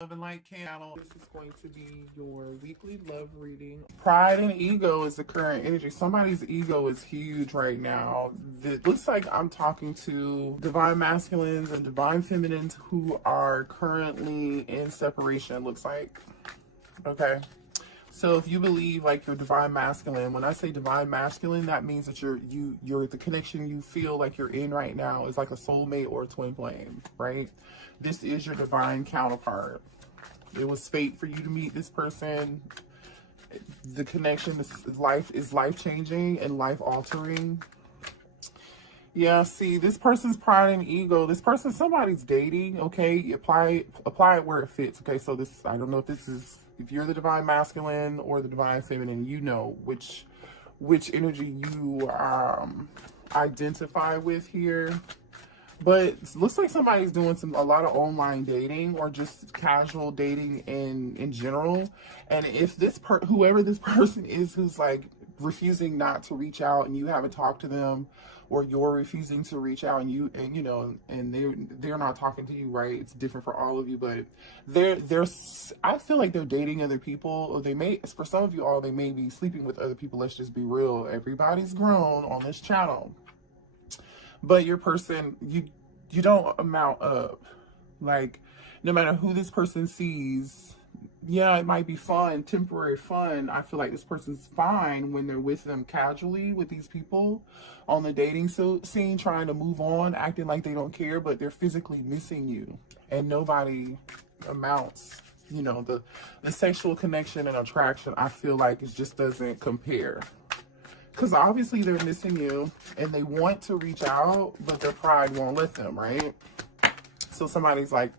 Love and Light channel. This is going to be your weekly love reading. Pride and ego is the current energy. Somebody's ego is huge right now. It looks like I'm talking to divine masculines and divine feminines who are currently in separation, looks like. Okay. So if you believe like you're divine masculine, when I say divine masculine, that means that you're the connection you feel like you're in right now is like a soulmate or a twin flame, right? This is your divine counterpart. It was fate for you to meet this person. The connection is life changing and life altering. Yeah, see, this person's pride and ego. This person, somebody's dating. Okay, apply it where it fits. Okay, so this, I don't know if you're the divine masculine or the divine feminine. You know which energy you identify with here. But it looks like somebody's doing a lot of online dating or just casual dating in general. And if whoever this person is who's like refusing not to reach out and you haven't talked to them, or you're refusing to reach out and they're not talking to you, right? It's different for all of you, but I feel like they're dating other people, or for some of you all, they may be sleeping with other people. Let's just be real. Everybody's grown on this channel. But your person, you don't amount up. Like, no matter who this person sees, yeah, it might be fun, temporary fun. I feel like this person's fine when they're with them casually with these people on the dating scene, trying to move on, acting like they don't care, but they're physically missing you. And nobody amounts, the sexual connection and attraction, I feel like it just doesn't compare. Because obviously they're missing you and they want to reach out, but their pride won't let them, right? So somebody's like,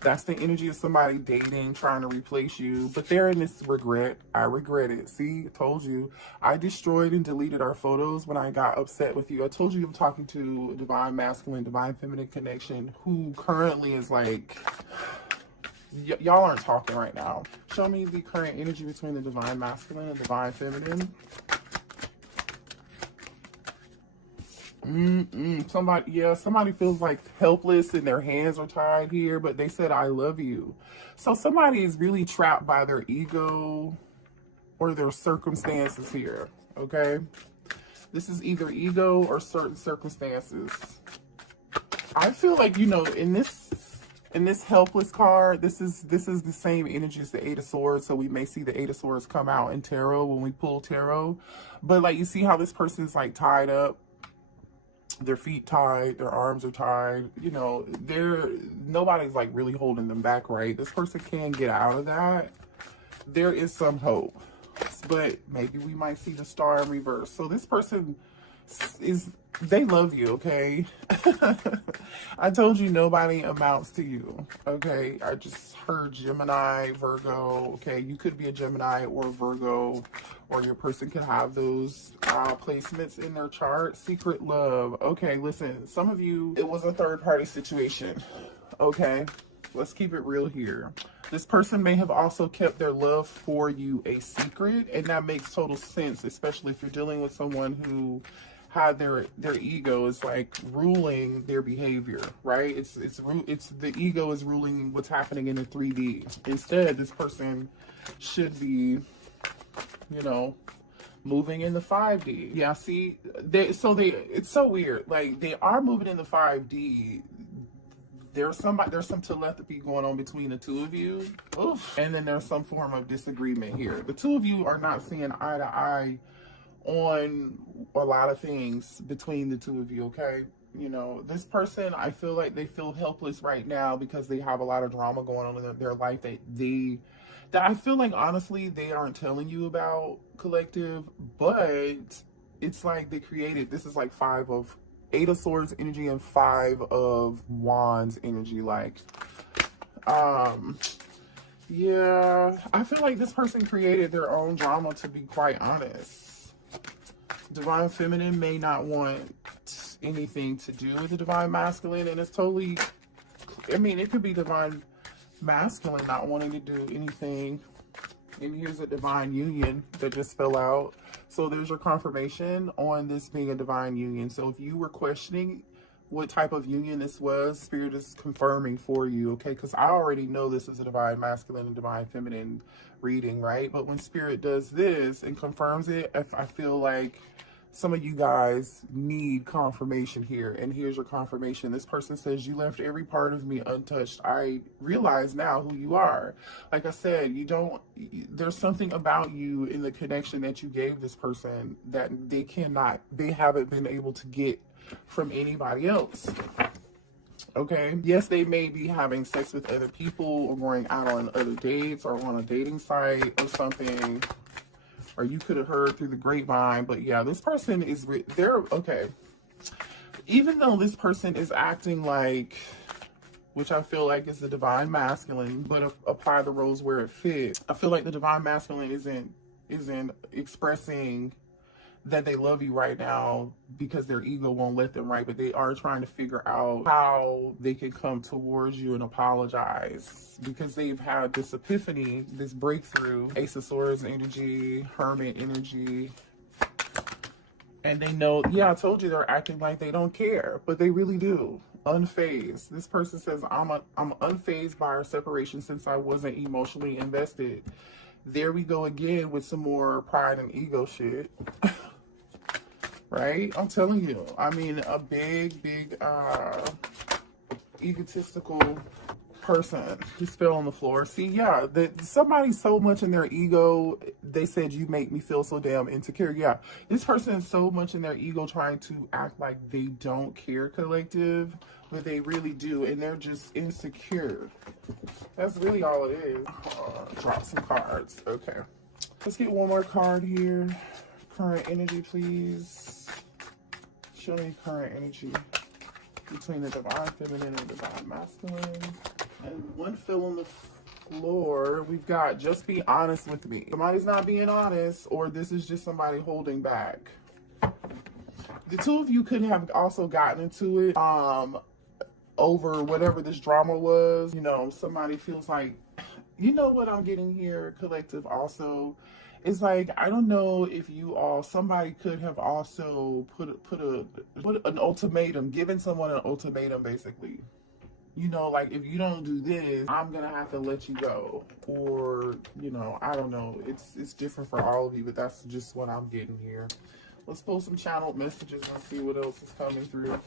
that's the energy of somebody dating, trying to replace you. But they're in this regret. I regret it. See, I told you. I destroyed and deleted our photos when I got upset with you. I told you I'm talking to a divine masculine, divine feminine connection who currently is like, y'all aren't talking right now. Show me the current energy between the divine masculine and divine feminine. Somebody feels like helpless and their hands are tied here, but they said, I love you. So somebody is really trapped by their ego or their circumstances here, okay? This is either ego or certain circumstances. I feel like, in this helpless card, this is the same energy as the Eight of Swords, so we may see the Eight of Swords come out in tarot when we pull tarot. But like, you see how this person's like tied up, their feet tied, their arms are tied, nobody's like really holding them back, right? This person can get out of that. There is some hope, but maybe we might see the star in reverse. So this person they love you, okay? I told you nobody amounts to you, okay? I just heard Gemini, Virgo, okay? You could be a Gemini or a Virgo, or your person could have those placements in their chart. Secret love. Okay, listen, some of you, it was a third-party situation, okay? Let's keep it real here. This person may have also kept their love for you a secret, and that makes total sense, especially if you're dealing with someone who had their ego is like ruling their behavior, right? It's the ego is ruling what's happening in the 3D. Instead, this person should be, moving in the 5D. Yeah, see, it's so weird. Like, they are moving in the 5D. There's some telepathy going on between the two of you. Oof. And then there's some form of disagreement here. The two of you are not seeing eye to eye on a lot of things between the two of you, okay? This person, I feel like they feel helpless right now because they have a lot of drama going on in their life that I feel like, honestly, they aren't telling you about, collective, but it's like they created, this is like Eight of Swords energy and Five of Wands energy, like, yeah, I feel like this person created their own drama, to be quite honest. Divine feminine may not want anything to do with the divine masculine, and it's totally, it could be divine masculine not wanting to do anything. And here's a divine union that just fell out. So there's your confirmation on this being a divine union. So if you were questioning what type of union this was, Spirit is confirming for you, okay? Because I already know this is a divine masculine and divine feminine reading, right? But when Spirit does this and confirms it, I feel like some of you guys need confirmation here. And here's your confirmation. This person says, you left every part of me untouched. I realize now who you are. Like I said, there's something about you in the connection that you gave this person that they haven't been able to get from anybody else. Okay, yes, they may be having sex with other people or going out on other dates or on a dating site or something, or you could have heard through the grapevine. But yeah, this person they're okay. Even though this person is acting like, which I feel like is the divine masculine, but apply the roles where it fits. I feel like the divine masculine isn't expressing that they love you right now because their ego won't let them, right? But they are trying to figure out how they can come towards you and apologize because they've had this epiphany, this breakthrough, Ace of Swords energy, Hermit energy. And they know, yeah, I told you they're acting like they don't care, but they really do. Unfazed. This person says, I'm unfazed by our separation since I wasn't emotionally invested. There we go again with some more pride and ego shit. Right? I'm telling you. I mean, a big egotistical person just fell on the floor. See, yeah, somebody's so much in their ego. They said, you make me feel so damn insecure. Yeah, this person is so much in their ego trying to act like they don't care, collective, but they really do, and they're just insecure. That's really all it is. Drop some cards. Okay. Let's get one more card here. Current energy, please. Show me current energy between the divine feminine and divine masculine. And one fell on the floor. We've got, just be honest with me. Somebody's not being honest, or this is just somebody holding back. The two of you could have also gotten into it over whatever this drama was. You know, somebody feels like, you know what I'm getting here, collective, also. It's like, I don't know if somebody could have also put an ultimatum, given someone an ultimatum, basically. You know, like, if you don't do this, I'm gonna have to let you go. Or, you know, I don't know. It's different for all of you, but that's just what I'm getting here. Let's pull some channeled messages and see what else is coming through.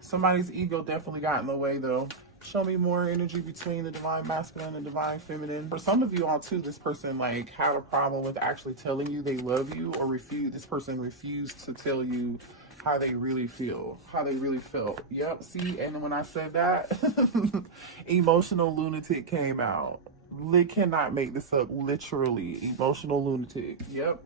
Somebody's ego definitely got in the way, though. Show me more energy between the divine masculine and divine feminine. For some of you all too, this person like had a problem with actually telling you they love you, or this person refused to tell you how they really feel, how they really felt. Yep, see, and when I said that, emotional lunatic came out. They cannot make this up, literally. Emotional lunatic. Yep.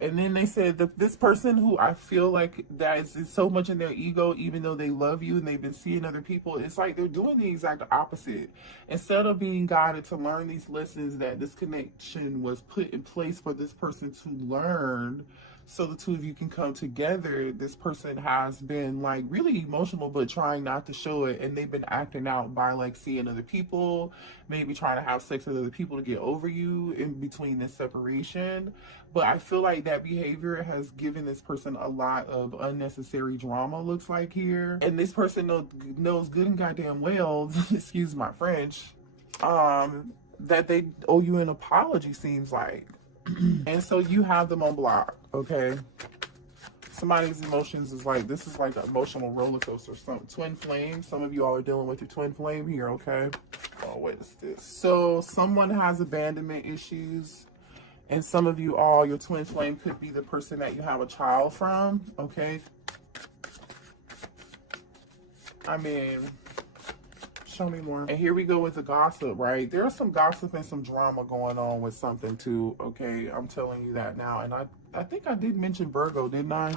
And then they said that this person who I feel like that is so much in their ego, even though they love you and they've been seeing other people, it's like they're doing the exact opposite. Instead of being guided to learn these lessons that this connection was put in place for this person to learn, so the two of you can come together, this person has been like really emotional but trying not to show it, and they've been acting out by like seeing other people, maybe trying to have sex with other people to get over you in between this separation. But I feel like that behavior has given this person a lot of unnecessary drama, looks like here. And this person knows good and goddamn well, excuse my French, that they owe you an apology, seems like. And so you have them on block, okay? Somebody's emotions is like, this is like an emotional roller coaster. Some twin flame. Some of you all are dealing with your twin flame here, okay? Oh, what is this? So someone has abandonment issues, and some of you all, your twin flame could be the person that you have a child from, okay? I mean, show me more. And here we go with the gossip, right? There's some gossip and some drama going on with something too, okay? I'm telling you that now. And I think I did mention Virgo, didn't I?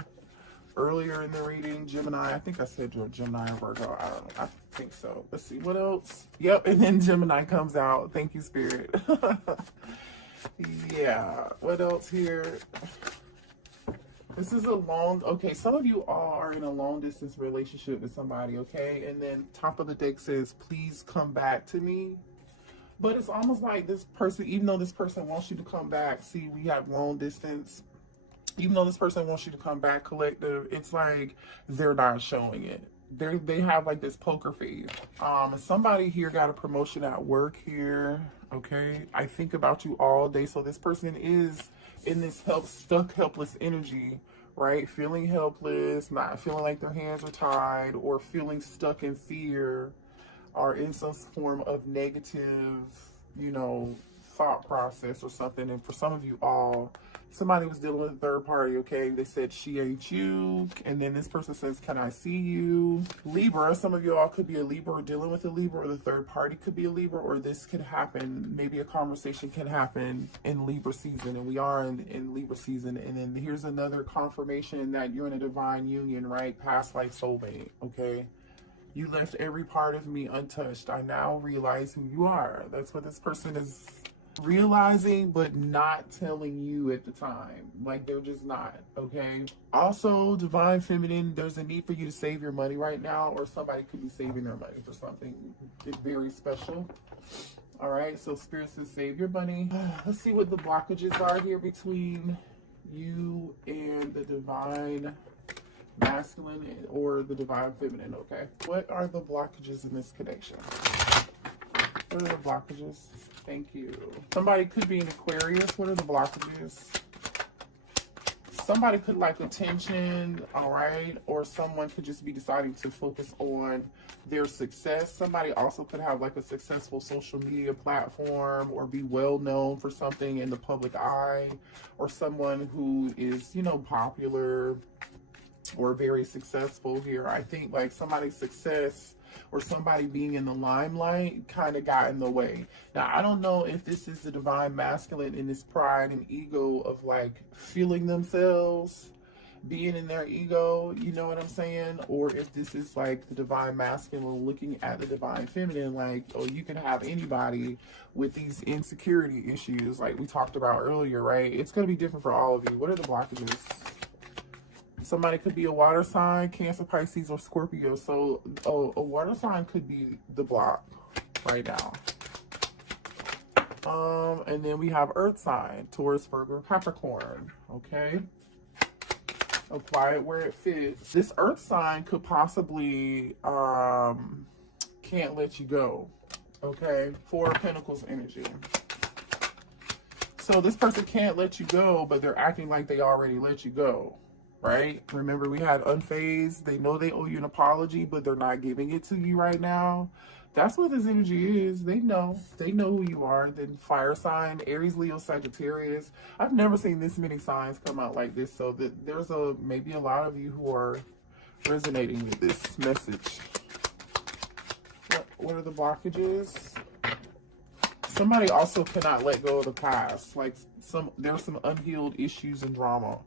Earlier in the reading, Gemini. I think I said Gemini or Virgo. I don't know. I think so. Let's see, what else? Yep, and then Gemini comes out. Thank you, Spirit. Yeah, what else here? This is okay, some of you all are in a long distance relationship with somebody, okay? And then top of the deck says, please come back to me. But it's almost like this person, even though this person wants you to come back, see, we have long distance. Even though this person wants you to come back, collective, it's like they're not showing it. they have like this poker face. Somebody here got a promotion at work here. Okay, I think about you all day. So this person is in this stuck helpless energy, right? Feeling helpless, not feeling like their hands are tied, or feeling stuck in fear, or in some form of negative, you know, thought process or something. And for some of you all, somebody was dealing with a third party. Okay, they said she ain't you, and then this person says, can I see you? Libra, some of you all could be a Libra or dealing with a Libra, or the third party could be a Libra, or this could happen, maybe a conversation can happen in Libra season, and we are in Libra season. And then here's another confirmation that you're in a divine union, right? Past life soulmate. Okay, you left every part of me untouched. I now realize who you are. That's what this person is realizing, but not telling you at the time. Like, they're just not. Okay, also divine feminine, there's a need for you to save your money right now, or somebody could be saving their money for something very special. All right, so spirit says save your money. Let's see what the blockages are here between you and the divine masculine or the divine feminine. Okay, what are the blockages in this connection? What are the blockages? Thank you. Somebody could be an Aquarius. What are the blockages? Somebody could like attention, all right? Or someone could just be deciding to focus on their success. Somebody also could have like a successful social media platform, or be well known for something in the public eye, or someone who is, you know, popular or very successful here. I think like somebody's success or somebody being in the limelight kind of got in the way. Now, I don't know if this is the divine masculine in this pride and ego of like feeling themselves, being in their ego, you know what I'm saying? Or if this is like the divine masculine looking at the divine feminine, like, oh, you can have anybody with these insecurity issues like we talked about earlier, right? It's going to be different for all of you. What are the blockages? Somebody could be a water sign, Cancer, Pisces, or Scorpio. So a water sign could be the block right now. And then we have earth sign, Taurus, Virgo, Capricorn. Okay. Apply it where it fits. This earth sign could possibly can't let you go. Okay. Four of Pentacles energy. So this person can't let you go, but they're acting like they already let you go. Right? Remember, we had unfazed. They know they owe you an apology, but they're not giving it to you right now. That's what this energy is. They know who you are. Then fire sign, Aries, Leo, Sagittarius. I've never seen this many signs come out like this. So that there's maybe a lot of you who are resonating with this message. What are the blockages? Somebody also cannot let go of the past. Like there's some unhealed issues and drama.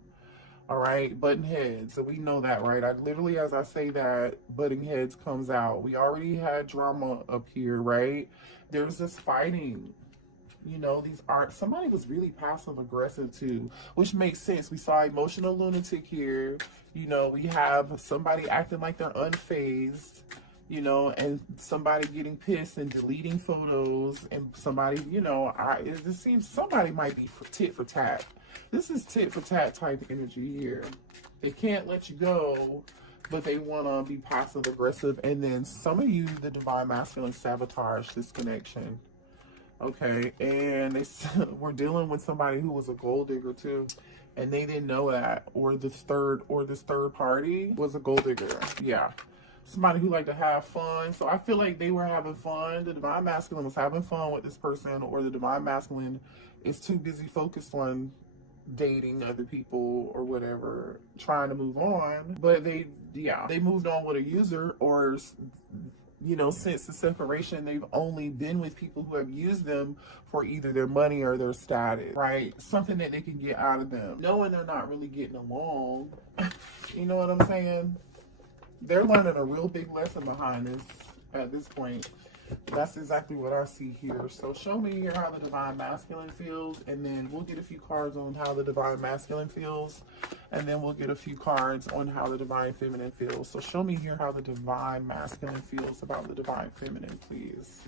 All right, button heads. So we know that, right? I literally, as I say that, butting heads comes out. We already had drama up here, right? There's this fighting. You know, somebody was really passive aggressive too, which makes sense. We saw emotional lunatic here. You know, we have somebody acting like they're unfazed, you know, and somebody getting pissed and deleting photos, and somebody, you know, it just seems somebody might be tit for tat. This is tit for tat type energy here. They can't let you go, but they want to be passive aggressive. And then some of you, the divine masculine, sabotage this connection. Okay, and we're dealing with somebody who was a gold digger too, and they didn't know that, or this third party was a gold digger. Yeah, somebody who liked to have fun. So I feel like they were having fun. The divine masculine was having fun with this person, or the divine masculine is too busy focused on dating other people or whatever, trying to move on. But they moved on with a user, or, you know, since the separation, they've only been with people who have used them for either their money or their status, right? Something that they can get out of them, knowing they're not really getting along. You know what I'm saying? They're learning a real big lesson behind this at this point. That's exactly what I see here. So show me here how the divine masculine feels, and then we'll get a few cards on how the divine masculine feels, and then we'll get a few cards on how the divine feminine feels. So show me here how the divine masculine feels about the divine feminine, please.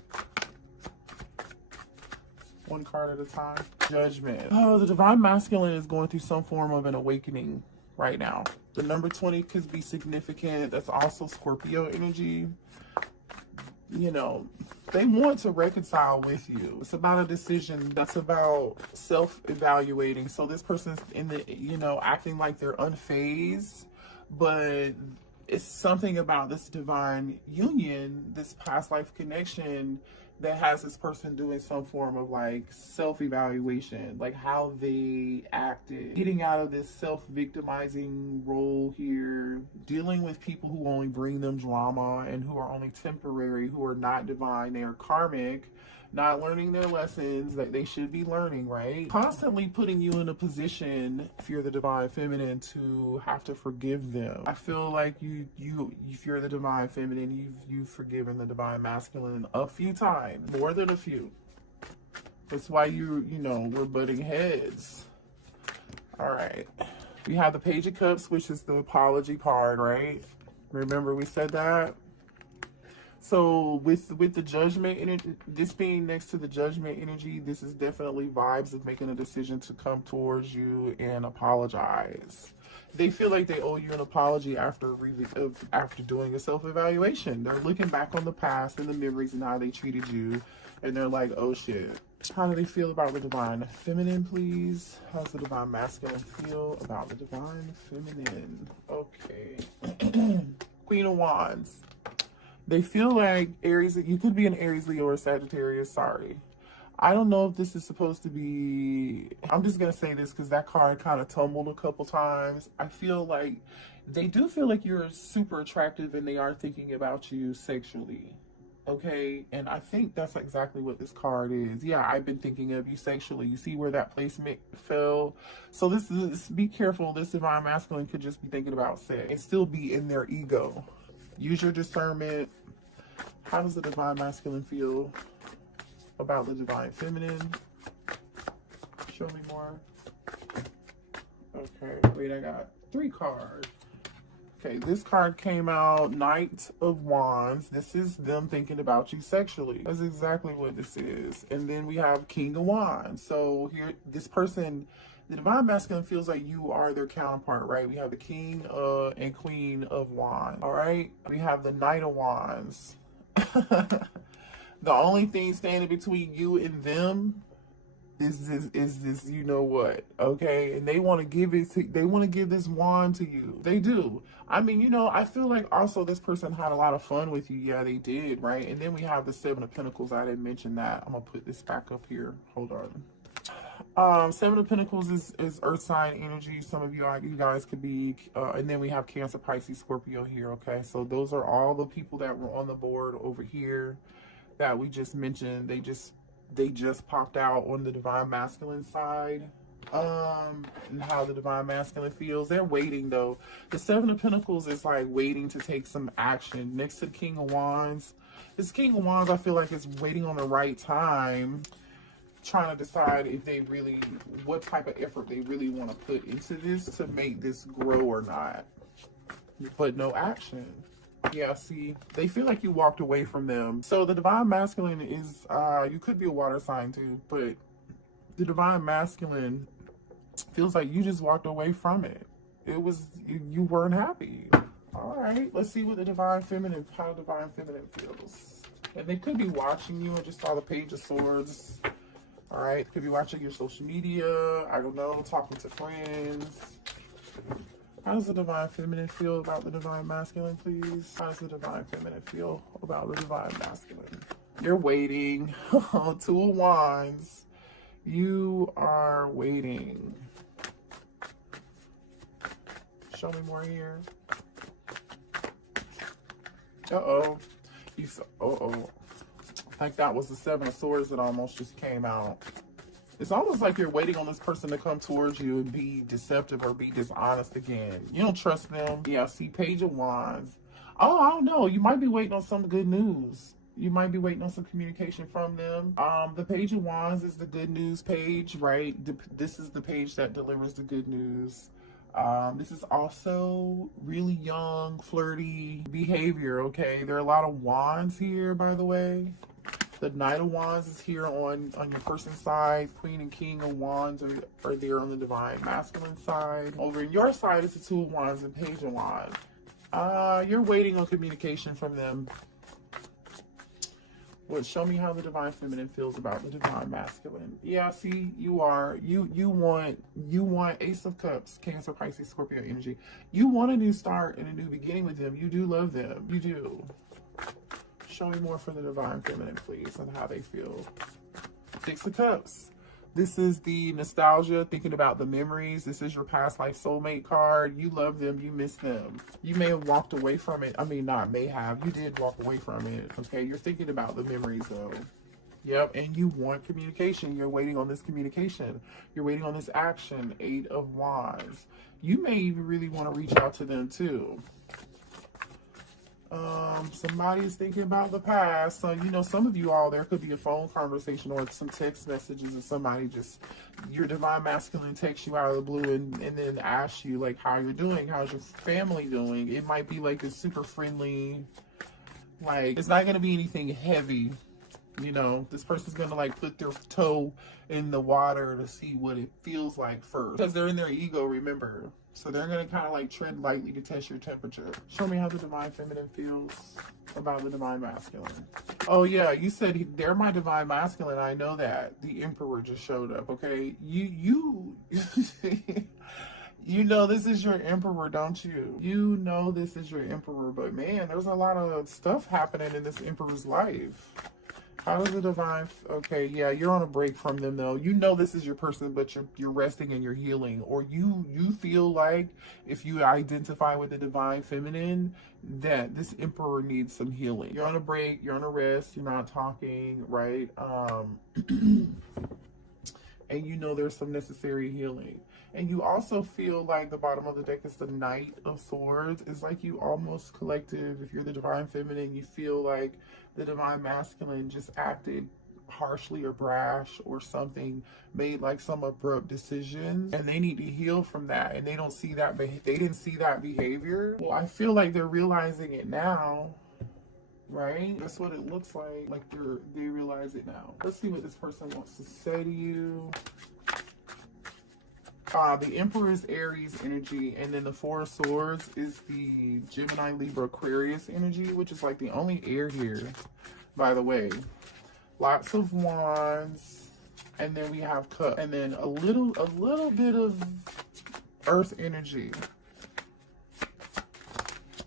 One card at a time. Judgment. Oh, the divine masculine is going through some form of an awakening right now. The number 20 could be significant. That's also Scorpio energy. You know, they want to reconcile with you. It's about a decision. That's about self-evaluating. So this person's in the, you know, acting like they're unfazed, but it's something about this divine union, this past life connection, that has this person doing some form of like self-evaluation, like how they acted, getting out of this self-victimizing role here, dealing with people who only bring them drama and who are only temporary, who are not divine, they are karmic, not learning their lessons that they should be learning, right? Constantly putting you in a position, if you're the divine feminine, to have to forgive them. I feel like if you're the divine feminine, you've forgiven the divine masculine a few times, more than a few. That's why you know, we're butting heads. All right. We have the Page of Cups, which is the apology card, right? Remember we said that? So with the judgment energy, this being next to the judgment energy, this is definitely vibes of making a decision to come towards you and apologize. They feel like they owe you an apology after doing a self-evaluation. They're looking back on the past and the memories and how they treated you, and they're like, oh shit. How do they feel about the divine feminine, please? How's the divine masculine feel about the divine feminine? Okay. Queen of Wands. They feel like Aries, you could be an Aries, Leo, or Sagittarius, sorry. I don't know if this is supposed to be, I'm just going to say this because that card kind of tumbled a couple times. I feel like they do feel like you're super attractive and they are thinking about you sexually. Okay, and I think that's exactly what this card is. Yeah, I've been thinking of you sexually. You see where that placement fell? So this is, be careful. This divine masculine could just be thinking about sex and still be in their ego. Use your discernment. How does the divine masculine feel about the divine feminine? Show me more. Okay, wait, I got 3 cards. Okay, this card came out, Knight of Wands. This is them thinking about you sexually. That's exactly what this is. And then we have King of Wands. So here, this person, the divine masculine feels like you are their counterpart, right? We have the King and Queen of Wands, all right? We have the Knight of Wands. The only thing standing between you and them is this, you know what, okay? And they want to give it to, they want to give this wand to you. They do. I mean, you know, I feel like also this person had a lot of fun with you. Yeah, they did, right? And then we have the 7 of Pentacles. I didn't mention that. I'm gonna put this back up here. Hold on. 7 of Pentacles is earth sign energy. Some of you guys could be, and then we have Cancer, Pisces, Scorpio here, okay? So those are all the people that were on the board over here that we just mentioned. They just popped out on the divine masculine side. And how the divine masculine feels. They're waiting though. The 7 of Pentacles is like waiting to take some action. Next to the King of Wands, this King of Wands I feel like is waiting on the right time, trying to decide if they really, what type of effort they really want to put into this to make this grow or not. But no action. Yeah, see, they feel like you walked away from them. So the divine masculine is, you could be a water sign too, but the divine masculine feels like you just walked away from it. It was, you weren't happy. All right, let's see what the divine feminine, how the divine feminine feels. And they could be watching you. I just saw the Page of Swords. All right, could be watching your social media. I don't know, talking to friends. How does the divine feminine feel about the divine masculine, please? How does the divine feminine feel about the divine masculine? You're waiting. 2 of Wands. You are waiting. Show me more here. Uh-oh. Uh-oh. I think that was the 7 of Swords that almost just came out. It's almost like you're waiting on this person to come towards you and be deceptive or be dishonest again. You don't trust them. Yeah, see, Page of Wands. Oh, I don't know. You might be waiting on some good news. You might be waiting on some communication from them. The Page of Wands is the good news page, right? This is the page that delivers the good news. This is also really young, flirty behavior, okay? There are a lot of wands here, by the way. The Knight of Wands is here on your person's side. Queen and King of Wands are there on the divine masculine side. Over in your side is the Two of Wands and Page of Wands. You're waiting on communication from them. Well, show me how the divine feminine feels about the divine masculine. Yeah, see, you want Ace of Cups, Cancer, Pisces, Scorpio energy. You want a new start and a new beginning with them. You do love them. You do. Show me more for the divine feminine, please, and how they feel. Six of Cups. This is the nostalgia, thinking about the memories. This is your past life soulmate card. You love them. You miss them. You may have walked away from it. I mean, not may have. You did walk away from it. Okay, you're thinking about the memories, though. Yep, and you want communication. You're waiting on this communication. You're waiting on this action. Eight of Wands. You may even really want to reach out to them, too. Somebody's thinking about the past. So, you know, some of you all, there could be a phone conversation or some text messages, and somebody just, your divine masculine texts you out of the blue and then asks you, like, how you're doing, how's your family doing. It might be like a super friendly, like, it's not going to be anything heavy. You know, this person's going to like put their toe in the water to see what it feels like first. Because they're in their ego, remember. So they're going to kind of like tread lightly to test your temperature. Show me how the divine feminine feels about the divine masculine. Oh yeah, you said they're my divine masculine. I know that. The Emperor just showed up, okay? You you know this is your Emperor, don't you? You know this is your Emperor, but man, there's a lot of stuff happening in this Emperor's life. How does the divine, okay, yeah, you're on a break from them though. You know this is your person, but you're resting and you're healing. Or you feel like if you identify with the divine feminine, that this Emperor needs some healing. You're on a break, you're on a rest, you're not talking, right? And you know there's some necessary healing. And you also feel like the bottom of the deck is the Knight of Swords. It's like you almost collective, if you're the divine feminine, you feel like the divine masculine just acted harshly or brash or something, made like some abrupt decisions, and they need to heal from that, and they don't see that, they didn't see that behavior. Well, I feel like they're realizing it now, right? That's what it looks like they realize it now. Let's see what this person wants to say to you. The Emperor is Aries energy, and then the Four of Swords is the Gemini, Libra, Aquarius energy, which is like the only air here, by the way. Lots of Wands, and then we have Cup, and then a little bit of Earth energy.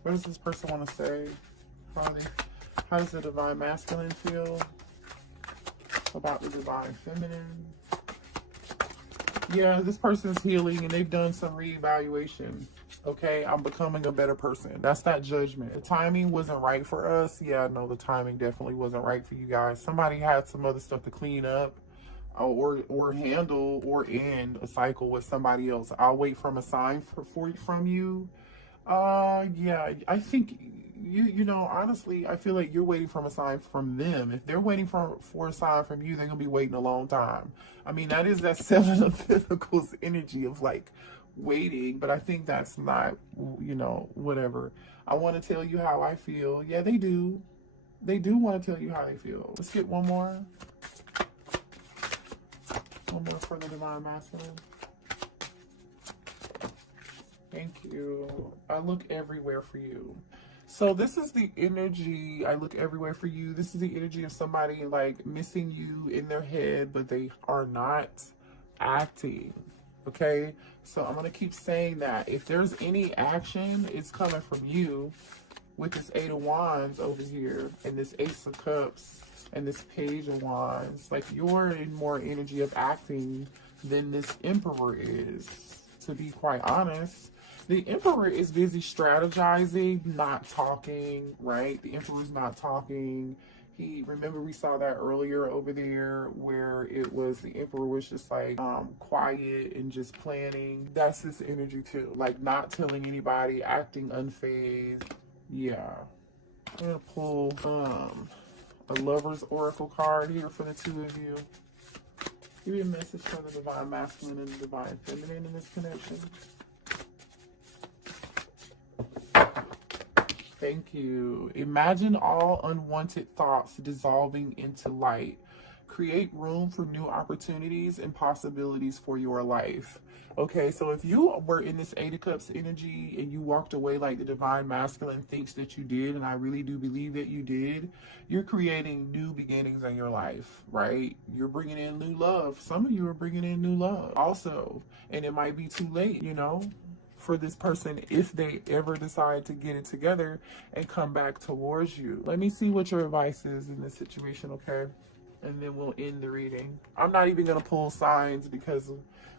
What does this person want to say? How does the divine masculine feel about the divine feminine? Yeah, this person's healing and they've done some reevaluation. Okay, I'm becoming a better person. That's that judgment. The timing wasn't right for us. Yeah, no, the timing definitely wasn't right for you guys. Somebody had some other stuff to clean up or handle or end a cycle with somebody else. I'll wait from a sign from you. Yeah, I think you know, honestly, I feel like you're waiting from a sign from them. If they're waiting for a sign from you, they're gonna be waiting a long time. I mean, that is that Seven of Pentacles energy of like waiting, but I think that's not, you know, whatever. I want to tell you how I feel. Yeah, they do want to tell you how they feel. Let's get one more for the divine masculine. Thank you. I look everywhere for you. So this is the energy, I look everywhere for you. This is the energy of somebody like missing you in their head, but they are not acting. Okay? So I'm going to keep saying that. If there's any action, it's coming from you with this Eight of Wands over here and this Ace of Cups and this Page of Wands. Like you're in more energy of acting than this Emperor is, to be quite honest. The Emperor is busy strategizing, not talking, right? The Emperor's not talking. Remember we saw that earlier over there where it was the Emperor was just like quiet and just planning. That's this energy too. Like not telling anybody, acting unfazed. Yeah. I'm gonna pull a Lover's Oracle card here for the two of you. Give me a message for the divine masculine and the divine feminine in this connection. Thank you. Imagine all unwanted thoughts dissolving into light. Create room for new opportunities and possibilities for your life. Okay, so if you were in this Eight of Cups energy and you walked away like the divine masculine thinks that you did, and I really do believe that you did, you're creating new beginnings in your life, right? You're bringing in new love. Some of you are bringing in new love also, and it might be too late, for this person if they ever decide to get it together and come back towards you. Let me see what your advice is in this situation, okay? And then we'll end the reading. I'm not even going to pull signs because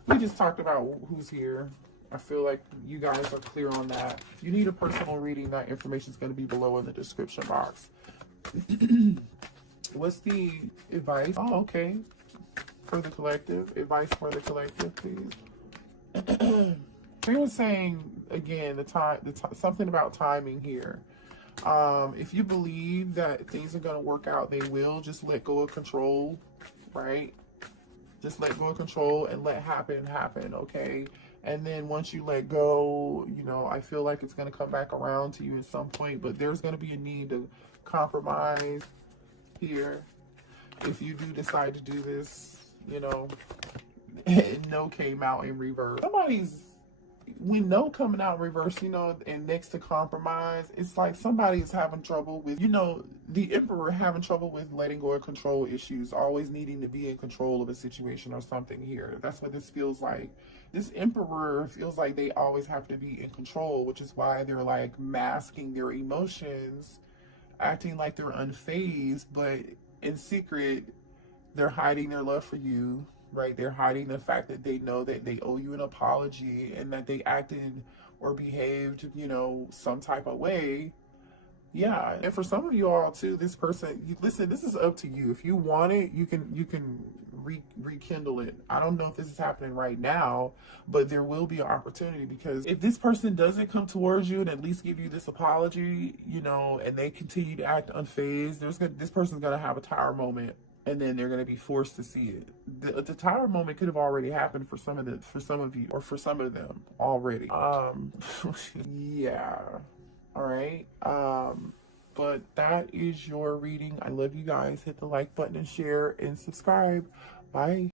we just talked about who's here. I feel like you guys are clear on that. If you need a personal reading, that information is going to be below in the description box. What's the advice? Oh, okay. For the collective. Advice for the collective, please. They were saying, again, something about timing here. If you believe that things are going to work out, they will. Just let go of control, right? Just let go of control and let happen, okay? And then once you let go, I feel like it's going to come back around to you at some point, but there's going to be a need to compromise here. If you do decide to do this, no came out in reverse. When no coming out in reverse, and next to compromise, it's like somebody's having trouble with, the Emperor having trouble with letting go of control issues, always needing to be in control of a situation or something here. That's what this feels like. This Emperor feels like they always have to be in control, which is why they're like masking their emotions, acting like they're unfazed, but in secret, they're hiding their love for you. Right? They're hiding the fact that they know that they owe you an apology and that they acted or behaved, some type of way. Yeah. And for some of you all too, this person, listen, this is up to you. If you want it, you can rekindle it. I don't know if this is happening right now, but there will be an opportunity, because if this person doesn't come towards you and at least give you this apology, and they continue to act unfazed, this person's going to have a tower moment. And then they're going to be forced to see it. The tower moment could have already happened for some of you, or for some of them already. Yeah. All right. But that is your reading. I love you guys. Hit the like button and share and subscribe. Bye.